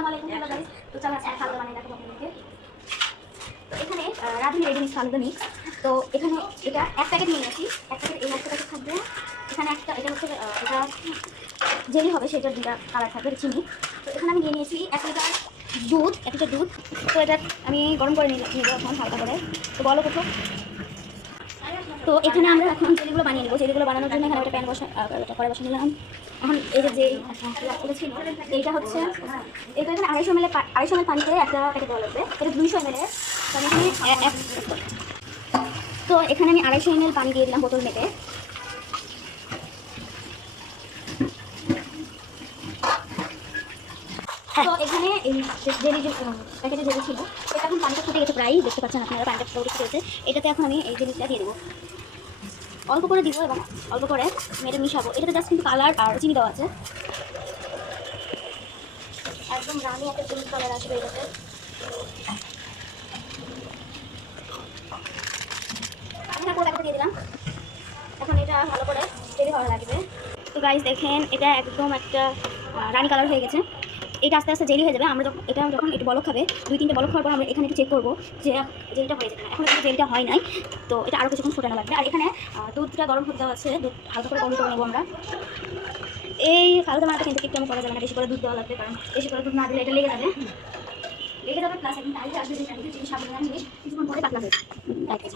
আসসালামু আলাইকুম। Hello guys, তো চলো আজকে ফালুদা বানিয়ে দেখাবো আপনাদেরকে। তো এখানে রাঁধুনি রেডি মিক্স ফালুদা মিক্স। তো এখানে এটা এক প্যাকেট নিয়ে নিয়েছি, এক প্যাকেট এই একটা প্যাকেট থাকবে। এখানে একটা এটা হচ্ছে এটা জেলি হবে, সেটার দুটা কালার থাকবে, চিনি। তো এখানে আমি নিয়ে নিয়েছি 1 লিটার দুধ, 1 লিটার দুধ। তো এটা আমি গরম করে নিব এখন হালকা করে। তো বলো কোথাও। তো এখানে আমরা এখন জেলিগুলো বানিয়ে নেবো। জেলিগুলো বানানোর জন্য এখানে একটা প্যান করে বসে নিলাম। এখন এই যে এটা ছিল, এইটা হচ্ছে এটা এখানে 250 ml পানিতে একটা প্যাকেট দেওয়া লাগবে। এটা 200 ml এর। তো এখানে আমি 250 ml পানি দিয়ে দিলাম বোতল মেপে। তো এখানে এই জেলি যে প্যাকেটে জেলি ছিল, এটা এখন পানিটা ফুটে গেছে প্রায়, দেখতে পাচ্ছেন আপনারা পানিটা ফুটে গেছে। এটাতে এখন আমি এই জেলিটা দিয়ে দেবো, অল্প করে দিব এবং অল্প করে মেরে মিশাবো। এটাতে জাস্ট কিন্তু কালার আর চিনি দেওয়া আছে, একদম রানি একটা পিঙ্ক কালার আসবে এটাতে। আমি তারপর প্যাকেটে দিয়ে দিলাম। এখন এটা ভালো করে তৈরি হওয়া লাগবে। তো গাইস দেখেন, এটা একদম একটা রানি কালার হয়ে গেছে। এটা আস্তে আস্তে জেলি হয়ে যাবে। আমরা যখন একটু বলক খাবে, 2-3টে বলক খাওয়ার পর আমরা এখানে একটু চেক করবো যে জেলিটা হয়ে যাবে। এখন কিন্তু জেলিটা হয় নাই, তো এটা আরও কিছুক্ষণ ফোটানো লাগবে। আর এখানে দুধটা গরম হতে দেওয়া আছে, দুধ হালকা করে গরম করে নেবো আমরা। এই ফালুদা বানাতে কিন্তু একটু করা যাবে না, বেশি করে দুধ দেওয়া লাগবে, কারণ বেশি করে দুধ না দিলে এটা লেগে যাবে প্লাস একদিন তাই আসবে যে সাবধান জিনিস কিছুক্ষণ পরে পাতলা হয়ে যাবে।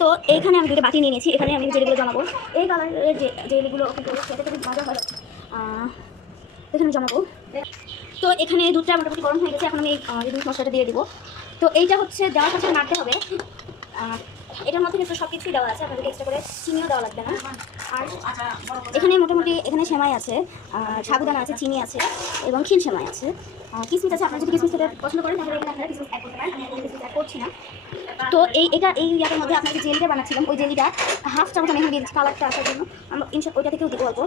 তো এইখানে আমি দুটো বাটি নিয়ে নিয়েছি, এখানে আমি জেলিগুলো জমাবো। এই কালারের যে জেলিগুলো খেতে খুব মজা হয়, এখানে জমাবো। তো এখানে দুধটা মোটামুটি গরম হয়ে গেছে। এখন আমি এই দুধ মশলাটা দিয়ে দিব। তো এইটা হচ্ছে দেওয়ার সাথে নাড়তে হবে। এটার মধ্যে কিন্তু সব কিছুই দেওয়া আছে, আপনাদেরকে এক্সট্রা করে চিনিও দেওয়া লাগবে না। আর এখানে মোটামুটি এখানে সেমাই আছে, সাবুদানা আছে, চিনি আছে এবং ক্ষীর সেমাই আছে, কিসমিস আছে। আপনারা যদি কিসমিস খেতে পছন্দ করেন তাহলে এখানে আপনারা কিসমিস অ্যাড করতে পারেন, আমি কিসমিস অ্যাড করছি না। তো এই ইয়াটার মধ্যে আপনার যে জেলিটা বানাচ্ছিলাম, ওই জেলিটা হাফ চামচ আমি এখানে দিয়ে দিচ্ছি কালারটা আসার জন্য। আমরা ওইটা থেকেও দিব অল্প।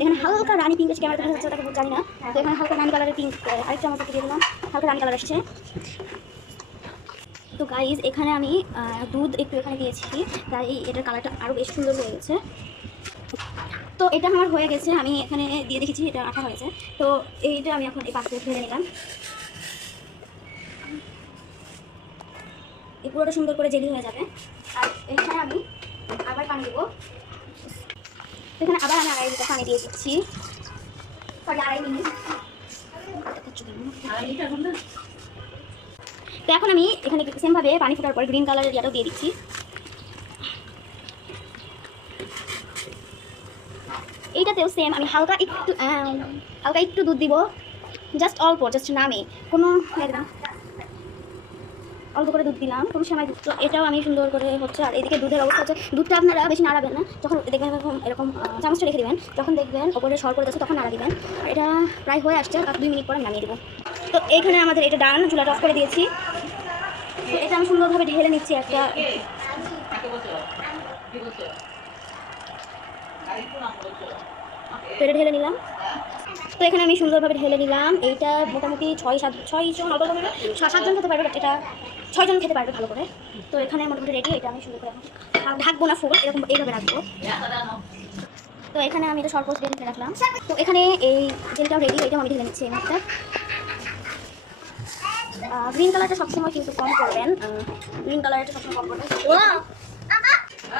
এখানে হালকা রানি পিঙ্ক এসে ক্যামেরা দেখা যাচ্ছে, ওটাকে জানি না। তো এখানে হালকা রানি কালারের পিঙ্ক আরেক চামচ দিয়ে দিলাম, হালকা রানি কালার আসছে। তো গাইজ এখানে আমি দুধ একটু এখানে দিয়েছি, তাই এটার কালারটা আরও বেশ সুন্দর হয়ে গেছে। তো এটা আমার হয়ে গেছে, আমি এখানে দিয়ে দেখেছি এটা আঁকা হয়েছে। তো এইটা আমি এখন এই পাত্রে ঢেলে নিলাম। এই পুরোটা সুন্দর করে জেলি হয়ে যাবে। আর এখানে আমি আবার পানি দেবো। এখানে আবার আমি 2.5 লিটার পানি দিয়ে দিচ্ছি, সরি 2.5 মিনিট। তো এখন আমি এখানে সেমভাবে পানি ফোটার পর গ্রিন কালারের ইয়াটাও দিয়ে দিচ্ছি। এইটাতেও সেম আমি হালকা একটু দুধ দিব, জাস্ট অল্প, জাস্ট নামে কোনো অল্প করে দুধ দিলাম, কোনো সময় দুধ। তো এটাও আমি সুন্দর করে হচ্ছে। আর এদিকে দুধের অবস্থা হচ্ছে, দুধটা আপনারা বেশি নাড়াবেন না। যখন দেখবেন এরকম চামচটা রেখে দেবেন, যখন দেখবেন ওপরে সর করে যাচ্ছে তখন নাড়া দিবেন। আর এটা প্রায় হয়ে আসছে, আর 2 মিনিট পরে নামিয়ে দেবো। তো এইখানে আমাদের এটা ডান, চুলাটা অফ করে দিয়েছি। তো এটা আমি সুন্দরভাবে ঢেলে নিচ্ছি একটা। তো এটা ঢেলে নিলাম। তো এখানে আমি সুন্দরভাবে ঢেলে নিলাম। এইটা মোটামুটি 6-7জন, অল্প করে 7-8জন খেতে পারবে, বাট এটা 6 জন খেতে পারবে ভালো করে। তো এখানে মোটামুটি রেডি। এটা আমি সুন্দর করে ঢাকবো না, ফুল এরকম এইভাবে রাখবো। তো এখানে আমি এটা সরপোষ দিয়ে ঢেলে রাখলাম। তো এখানে এই জেলটাও রেডি, এটা আমি ঢেলে নিচ্ছি এই মাত্রা। গ্রিন কালারটা সবসময় কিন্তু কম করবেন, গ্রিন কালারটা সবসময় কম করবেন।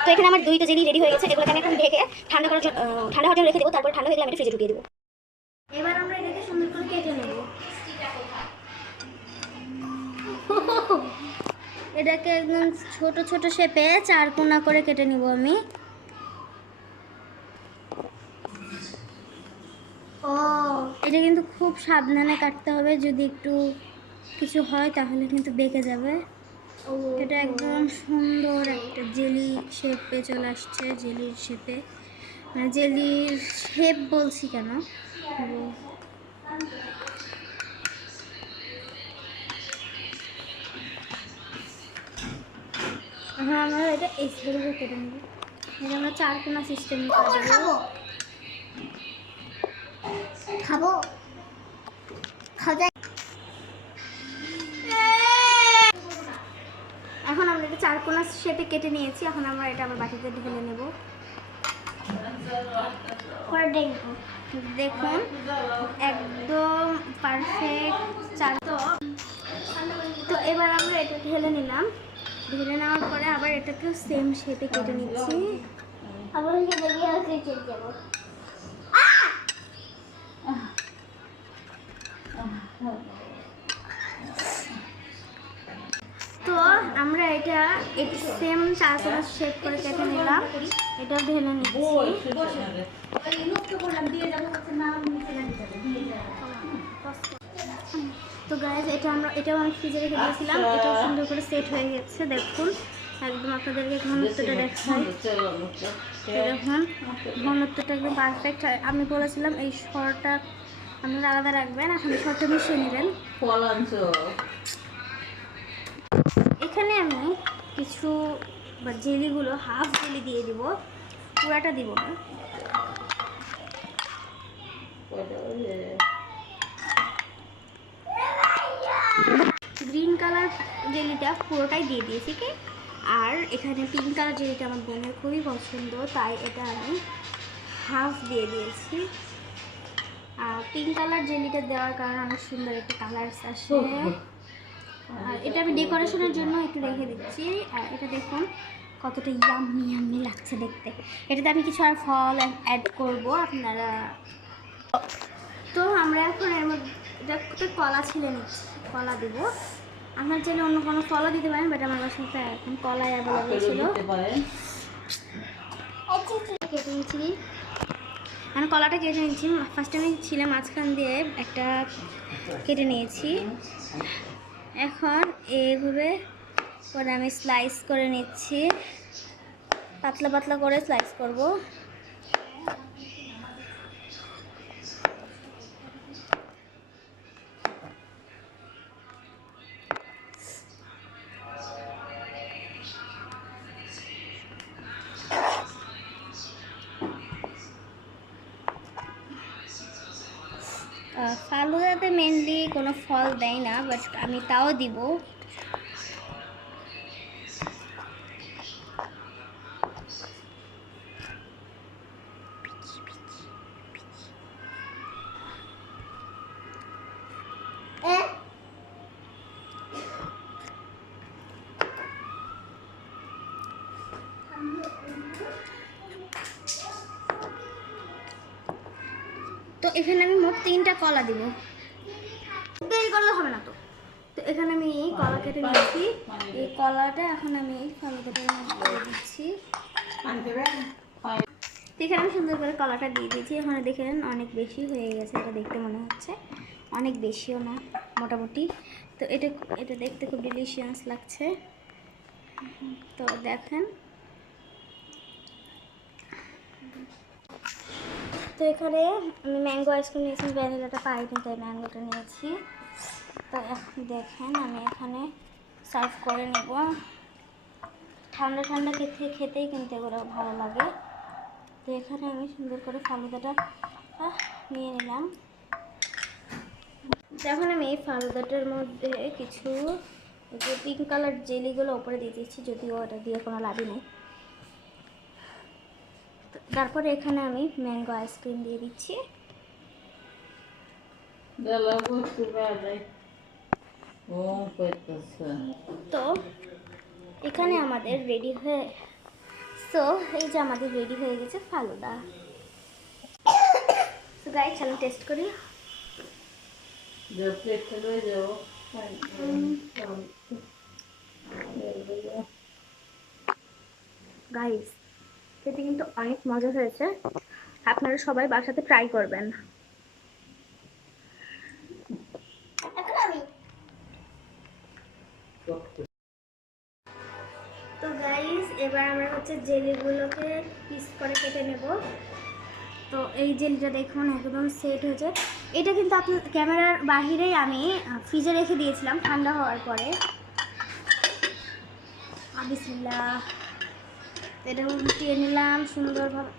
তো এখানে আমার 2টা জেলি রেডি হয়ে গেছে। এগুলোকে আমি এখন ঢেকে ঠান্ডা হওয়ার জন্য রেখে দেবো। তারপরে ঠান্ডা হয়ে গেলে আমি এটা ফ্রিজে ঢুকিয়ে দেবো। এবার আমরা এটাকে সুন্দর করে কেটে নেব। এটাকে একদম ছোট ছোট শেপে 4 কোনা করে কেটে নিব আমি। এটা কিন্তু খুব সাবধানে কাটতে হবে, যদি একটু কিছু হয় তাহলে কিন্তু বেঁকে যাবে। এটা একদম সুন্দর একটা জেলি শেপে চলে আসছে, জেলির শেপে, মানে জেলির শেপ বলছি কেন, হ্যাঁ আমরা এটা এই সাইডে কেটে নেব। এটা আমরা 4 কোনা সিস্টেম করে দেবো। খাবো এখন আমরা এটা 4 কোনা শেপে কেটে নিয়েছি। এখন আমরা এটা আবার বাটিতে ঢেলে নেব। দেখুন একদম পারফেক্ট চার। তো এবার আমরা এটা ঢেলে নিলাম, ঢেলে নেওয়ার পরে আবার এটাকেও সেম শেপে কেটে নিচ্ছি। আবার বেরিয়ে আসে চলে যাবো। তো আমরা এটা সেম চারকোনা শেপ করে কেটে নিলাম, এটা ঢেলে নিচ্ছি। তো গাইজ এটাও আমি ফ্রিজে রেখে দিয়েছিলাম, এটাও সুন্দর করে সেট হয়ে গেছে। দেখুন একদম আপনাদেরকে ঘনত্বটা দেখাই, দেখুন ঘনত্বটা একদম পারফেক্ট। আমি বলেছিলাম এই সরটা আপনারা আলাদা রাখবেন, এখন সরটা মিশিয়ে নেবেন। এখানে আমি কিছু জেলিগুলো হাফ জেলি দিয়ে দিব, পুরাটা দিব না। গ্রিন কালার জেলিটা পুরোটাই দিয়ে দিয়েছি কি, আর এখানে পিঙ্ক কালার জেলিটা আমার বোনের খুবই পছন্দ, তাই এটা আমি হাফ দিয়ে দিয়েছি। আর পিঙ্ক কালার জেলিটা দেওয়ার কারণে অনেক সুন্দর একটা কালার আসে। আর এটা আমি ডেকোরেশনের জন্য একটু রেখে দিচ্ছি। আর এটা দেখুন কতটা ইয়াম্মি ইয়াম্মি লাগছে দেখতে। এটাতে আমি কিছু আর ফল অ্যাড করব আপনারা। তো আমরা এখন এর মধ্যে এটাতে কলা ছিলে নিচ্ছি, কলা দেবো। আপনার চাইলে অন্য কোনো ফলও দিতে পারেন, বাট আমার বাসাতে এখন কলাই অ্যাভেলেবল ছিল। কেটে নিচ্ছি, আমি কলাটা কেটে নিচ্ছি। ফার্স্টে আমি ছিলে মাঝখান দিয়ে একটা কেটে নিয়েছি। এখন এইভাবে করে আমি স্লাইস করে নিচ্ছি, পাতলা পাতলা করে স্লাইস করব। ফালুদাতে মেনলি কোনো ফল দেয় না, বাট আমি তাও দিব। তো এখানে আমি মোট 3টা কলা দিব, দেরি করলে হবে না। তো তো এখানে আমি এই কলা কেটে নিয়েছি, এই কলাটা এখন আমি এই ফালুদাটার মধ্যে দিয়ে দিচ্ছি। তো এখানে আমি সুন্দর করে কলাটা দিয়ে দিয়েছি। এখানে দেখেন অনেক বেশি হয়ে গেছে, এটা দেখতে মনে হচ্ছে অনেক বেশিও না, মোটামুটি। তো এটা দেখতে খুব ডিলিশিয়াস লাগছে। তো দেখেন, তো এখানে আমি ম্যাঙ্গো আইসক্রিম নিয়েছি, ভ্যানিলাটা পাইনি তাই ম্যাঙ্গোটা নিয়েছি। তো এখন দেখেন আমি এখানে সার্ভ করে নেব। ঠান্ডা ঠান্ডা খেতেই কিন্তু এগুলো ভালো লাগে। তো এখানে আমি সুন্দর করে ফালুদাটা নিয়ে নিলাম। এখন আমি এই ফালুদাটার মধ্যে কিছু যে পিঙ্ক কালার জেলিগুলো ওপরে দিয়ে দিচ্ছি, যদিও ওটা দিয়ে কোনো লাভই নেই। তারপরে এখানে আমি ম্যাঙ্গো আইসক্রিম দিয়ে দিচ্ছি। তো এখানে আমাদের রেডি হয়ে এই যে আমাদের রেডি হয়ে গেছে ফালুদা। তো গাইস চলো টেস্ট করি। গাইস খেতে কিন্তু অনেক মজা হয়েছে, আপনারা সবাই বাসাতে ট্রাই করবেন। তো গাইস এবার আমরা হচ্ছে জেলিগুলোকে পিস করে কেটে নেব। তো এই জেলিটা দেখুন একদম সেট হয়েছে। এটা কিন্তু আপনার ক্যামেরার বাহিরেই আমি ফ্রিজে রেখে দিয়েছিলাম ঠান্ডা হওয়ার পরে। বিসমিল্লাহ, এটা উল্টিয়ে নিলাম সুন্দরভাবে।